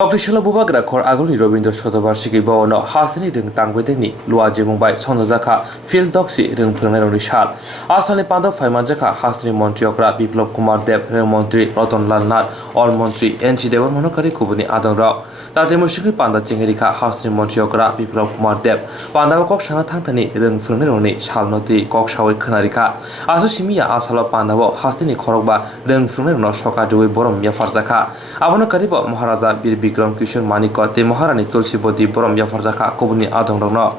Official Bubagra Kor Aguli Robindo Sotobarshiki Bono, Hasani Ring Tangwedeni, Luaji Mumbai, Sonozaka, Phil Doxy, Ring Plenary Rishal, Asali Pando Faimajaka, Hasni Montriokra, Biplop Kumar Dev, Ring Montri, Roton Lalnar, All Montri, Enchi Devan Monokari Kubuni Adon Rao. Tate Mushiki Panda Chingerika, Hasni Montriokra, Biplop Kumar Dev, Panda Kok Shana Tantani, Ring Plenary, Shalnoti, Kok Shawi Kanarika, Asushimia Asala Pandavo, Hasini Koroba, Ring Plenary no Shoka Dui Borom Yafarzaka, Abonokaribo, Maharaza Bir Bikram Kishore Manikko te Maharani Tulsibodi Borom Yafarzaka Kubuni Adong Rongno.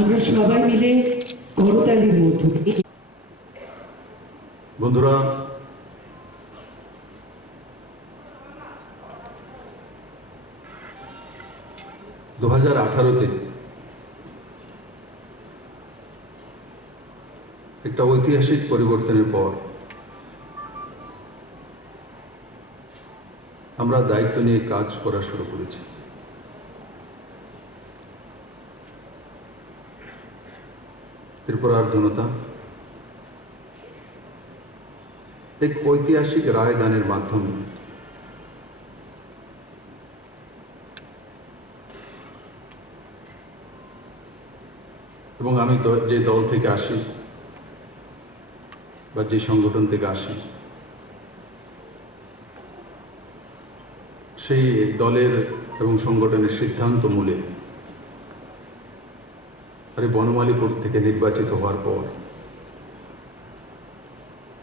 আমরা সবাই মিলে করতালির মধ্য বন্ধুরা দু 2018-তে একটা ঐতিহাসিক পরিবর্তনের পর আমরা দায়িত্ব নিয়ে কাজ করা শুরু করেছি। ত্রিপুরার জনতা এক ঐতিহাসিক রায়দানের মাধ্যমে এবং আমি যে দল থেকে আসি বা যে সংগঠন থেকে আসি সেই দলের এবং সংগঠনের সিদ্ধান্ত মূলে বনমালীপুর থেকে নির্বাচিত হওয়ার পর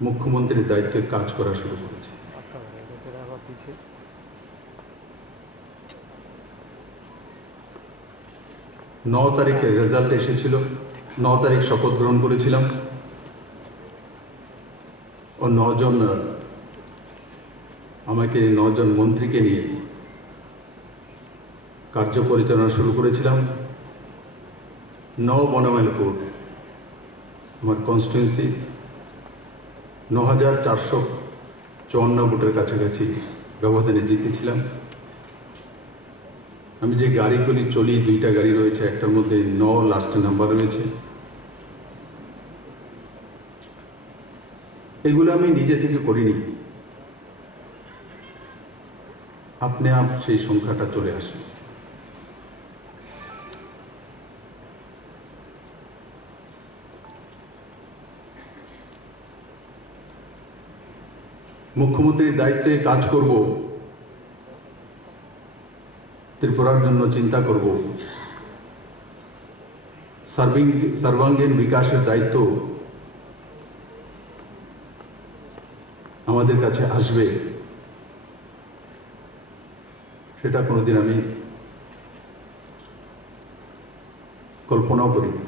মুখ্যমন্ত্রীর দায়িত্বে কাজ করা শুরু করেছে। 9 তারিখে রেজাল্ট এসেছিল, 9 তারিখ শপথ গ্রহণ করেছিলাম ও 9 জন মন্ত্রীকে নিয়ে কার্য পরিচালনা শুরু করেছিলাম। বনমালীপুর আমার কনস্টিটুয়েন্সি 9454 ভোটের কাছাকাছি ব্যবধানে জিতেছিলাম। আমি যে গাড়িগুলি চলি, 2টা গাড়ি রয়েছে, একটার মধ্যে 9 লাস্ট নাম্বার রয়েছে। এগুলো আমি নিজে থেকে করিনি, আপনি সেই সংখ্যাটা চলে আসে। মুখ্যমন্ত্রীর দায়িত্বে কাজ করব, ত্রিপুরার জন্য চিন্তা করব, সর্বাঙ্গীন বিকাশের দায়িত্ব আমাদের কাছে আসবে, সেটা কোনোদিন আমি কল্পনাও করিনি।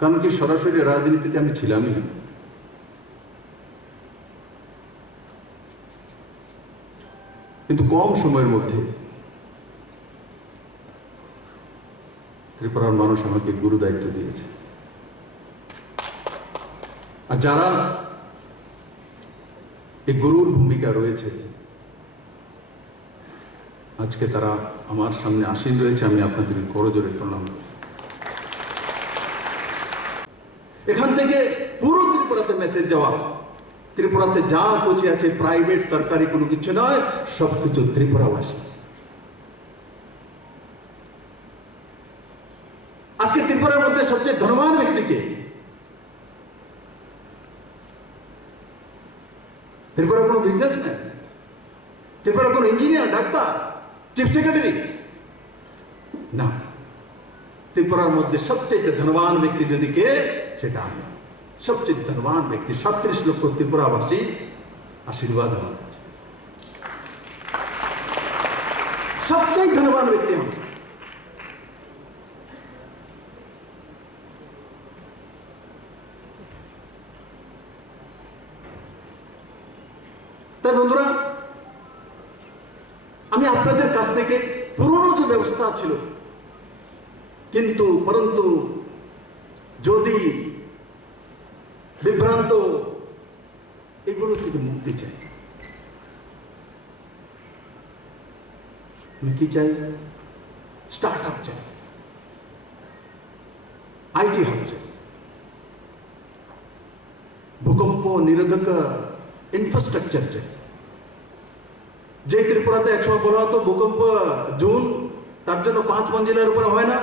কারণ কি, সরাসরি রাজনীতিতে আমি ছিলামই না। কিন্তু কম সময়ের মধ্যে ত্রিপুরার মানুষ আমাকে গুরু দায়িত্ব দিয়েছে। আর যারা এই গুরুর ভূমিকা রয়েছে, আজকে তারা আমার সামনে আসীন রয়েছে, আমি আপনাদের করজোড়ে প্রণাম। এখান থেকে পুরো ত্রিপুরাতে মেসেজ যাওয়া, ত্রিপুরাতে যা পৌঁছে আছে প্রাইভেট সরকারি কোনো কিছু নয়, সবকিছু ত্রিপুরাবাসী। আজকে ত্রিপুরার মধ্যে সবচেয়ে ধনবান ব্যক্তিকে, ত্রিপুরার কোনো বিজনেসম্যান, ত্রিপুরার কোনো ইঞ্জিনিয়ার, ডাক্তার, চিফ সেক্রেটারি না, ত্রিপুরার মধ্যে সবচেয়ে ধনবান ব্যক্তি যদি কে, সেটা আমি। সবচেয়ে ধনবান ব্যক্তি, 37 লক্ষ ত্রিপুরাবাসী আশীর্বাদ আমার, সবচেয়ে ধনবান ব্যক্তি আমি। তাই বন্ধুরা, আমি আপনাদের কাছ থেকে পুরনো যে ব্যবস্থা ছিল কিন্তু পরন্তু যদি বিভ্রান্ত এগুলো থেকে মুক্তি চাই। আমি কি চাই? স্টার্ট আপ চাই, আইটি হাব চাই, ভূকম্প নিরোধক ইনফ্রাস্ট্রাকচার চাই। যে ত্রিপুরাতে একসময় বলা হতো ভূকম্প জোন, তার জন্য 5 মঞ্জিলার উপরে হয় না,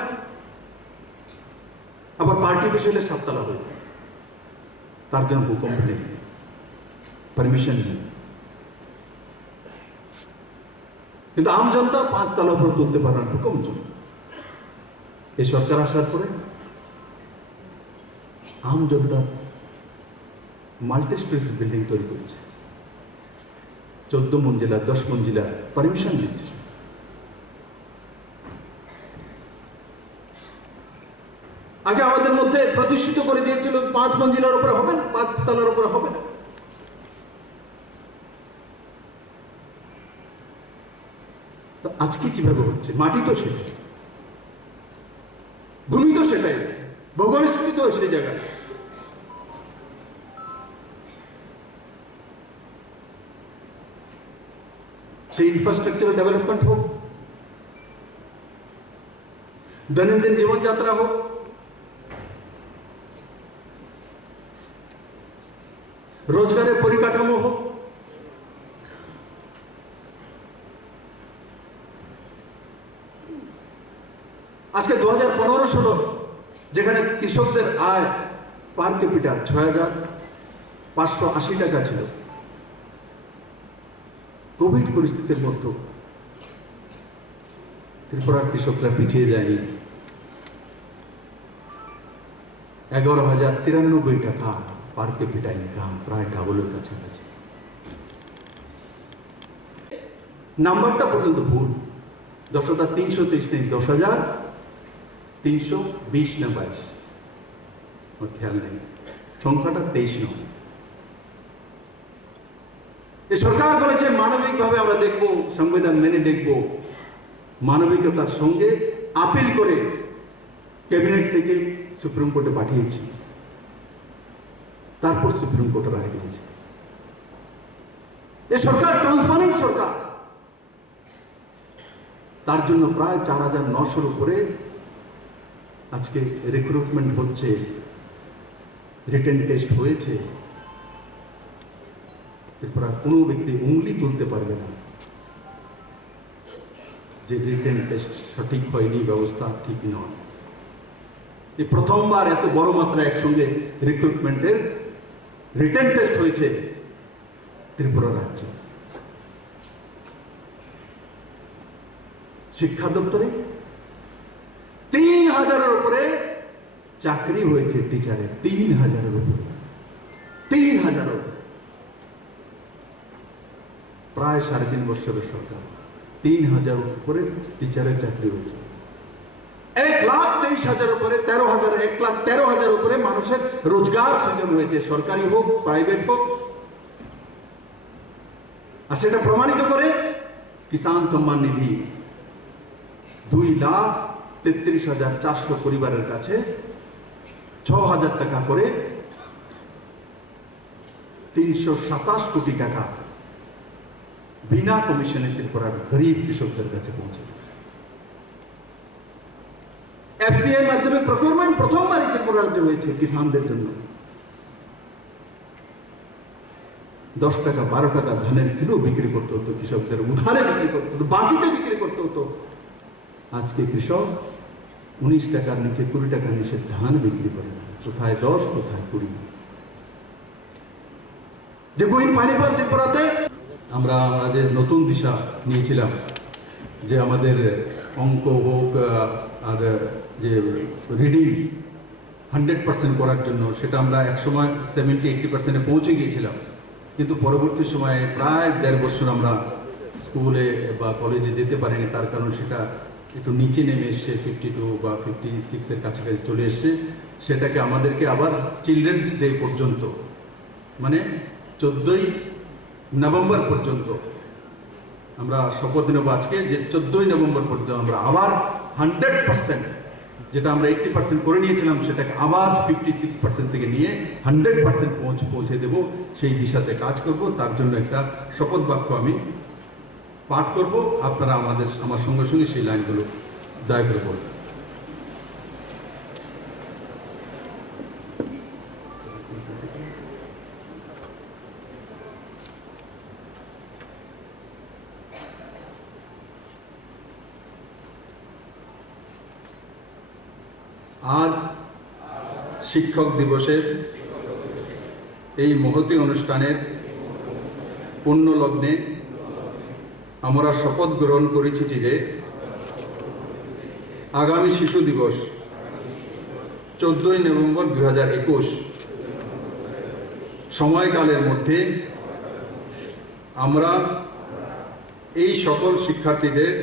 আবার পার্টি বিশালে 7 তলা হয়ে যায়, তার জন্য ভূকম্প নেই, পারমিশন নেই। কিন্তু আম জনতা 5 তলা উপরে তুলতে পারে না ভূকম্প জোন। এই সরকার আসার পরে আম জনতা মাল্টি স্পেস বিল্ডিং তৈরি করেছে, 14 মঞ্জিলা 10 মঞ্জিলা পারমিশন দিচ্ছে। আগে আমাদের মধ্যে প্রতিষ্ঠিত করে দিয়েছিল 5 মঞ্জিলার উপরে হবে না, 5 তলার উপরে হবে না। তো আজকে কিভাবে হচ্ছে? মাটি তো সেটাই, ভূমি তো সেটাই, ভৌগোলিক স্থিতি তো সেই জায়গায়। সেই ইনফ্রাস্ট্রাকচার ডেভেলপমেন্ট হোক, দৈনন্দিন জীবনযাত্রা হোক, রোজগারের পরিকাঠামো হোক, আজকে 2015-16 যেখানে কৃষকদের আয় পার ক্যাপিটা 6,580 টাকা ছিল, কোভিড পরিস্থিতির মধ্যে ত্রিপুরার কৃষকরা পিছিয়ে যায়নি। 11,093 টাকা পার ক্যাপিটা ইনকাম, প্রায় ডাবলের কাছাকাছি। নাম্বারটা পর্যন্ত ভুল, 10,323 নেই, 10,320 না 22, আমার খেয়াল নেই, সংখ্যাটা 23 নয়। এই সরকার বলেছে মানবিকভাবে আমরা দেখব, সংবিধান মেনে দেখব। মানবিকতার সঙ্গে আপিল করে ক্যাবিনেট থেকে সুপ্রিম কোর্টে পাঠিয়েছি, তারপর সুপ্রিম কোর্ট রায় দিয়েছে। এই সরকার ট্রান্সপারেন্ট সরকার, তার জন্য প্রায় 4,900 উপরে আজকে রিক্রুটমেন্ট হচ্ছে, রিটেন টেস্ট হয়েছে। ত্রিপুরার কোনো ব্যক্তি উঙ্গলি তুলতে পারবে না যে রিটেন টেস্ট সঠিক হয়নি, ব্যবস্থা ঠিক নয়। এই প্রথমবার এত বড় মাত্রা একসঙ্গে রিক্রুটমেন্টের রিটেন টেস্ট হয়েছে ত্রিপুরা রাজ্যে। শিক্ষা দপ্তরে 3,000-এর উপরে চাকরি হয়েছে টিচারে, 3,000-এর উপরে, 3,000-এর প্রায় 3.5 বছরের সরকার, 3,000 উপরে টিচারের চাকরি হয়েছে। 1,23,000 উপরে 13,000, 1,13,000 উপরে মানুষের রোজগার সৃজন হয়েছে, সরকারি হোক প্রাইভেট হোক। আর সেটা প্রমাণিত করে কিষাণ সম্মান নিধি 2,33,400 পরিবারের কাছে 6,000 টাকা করে 327 কোটি টাকা বিনা কমিশনে ত্রিপুরার গরিব কৃষকদের কাছে পৌঁছে দিয়েছে। এফসিআই মাধ্যমে প্রকিউরমেন্ট প্রথমবারই ত্রিপুরা রাজ্যে হয়েছে কিষানদের জন্য। 10 টাকা 12 টাকা ধানের কিলো বিক্রি করতে হতো কৃষকদের, উধারে বিক্রি করতে হতো, বাকিতে বিক্রি করতে হতো। আজকে কৃষক 19 টাকার নিচে 20 টাকার নিচে ধান বিক্রি করে না, কোথায় 10 কোথায় 20। যে গহীন পানিপথ ত্রিপুরাতে আমরা আমাদের নতুন দিশা নিয়েছিলাম, যে আমাদের অঙ্ক হোক আর যে রিডিং 100% করার জন্য, সেটা আমরা একসময় 70-80% পৌঁছে গিয়েছিলাম। কিন্তু পরবর্তী সময়ে প্রায় 1.5 বছর আমরা স্কুলে বা কলেজে যেতে পারিনি, তার কারণ সেটা একটু নিচে নেমে এসছে, 52 বা 56-এর কাছাকাছি চলে এসছে। সেটাকে আমাদেরকে আবার চিলড্রেন্স ডে পর্যন্ত, মানে 14ই নভেম্বর পর্যন্ত আমরা শপথ নেব আজকে, যে 14ই নভেম্বর পর্যন্ত আমরা আবার 100% যেটা আমরা 80% করে নিয়েছিলাম সেটাকে আবার 56% থেকে নিয়ে 100% পৌঁছে দেব, সেই দিশাতে কাজ করব। তার জন্য একটা শপথ বাক্য আমি পাঠ করব, আপনারা আমার সঙ্গে সঙ্গে সেই লাইনগুলো দয়া করে বলবেন। আজ শিক্ষক দিবসের এই মহতী অনুষ্ঠানের পূর্ণ লগ্নে আমরা শপথ গ্রহণ করেছি যে আগামী শিশু দিবস 14ই নভেম্বর 2021 সময়কালের মধ্যে আমরা এই সকল শিক্ষার্থীদের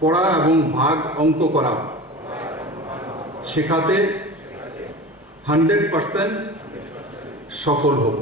পড়া এবং ভাগ অঙ্ক করা শেখাতে 100% সফল হব।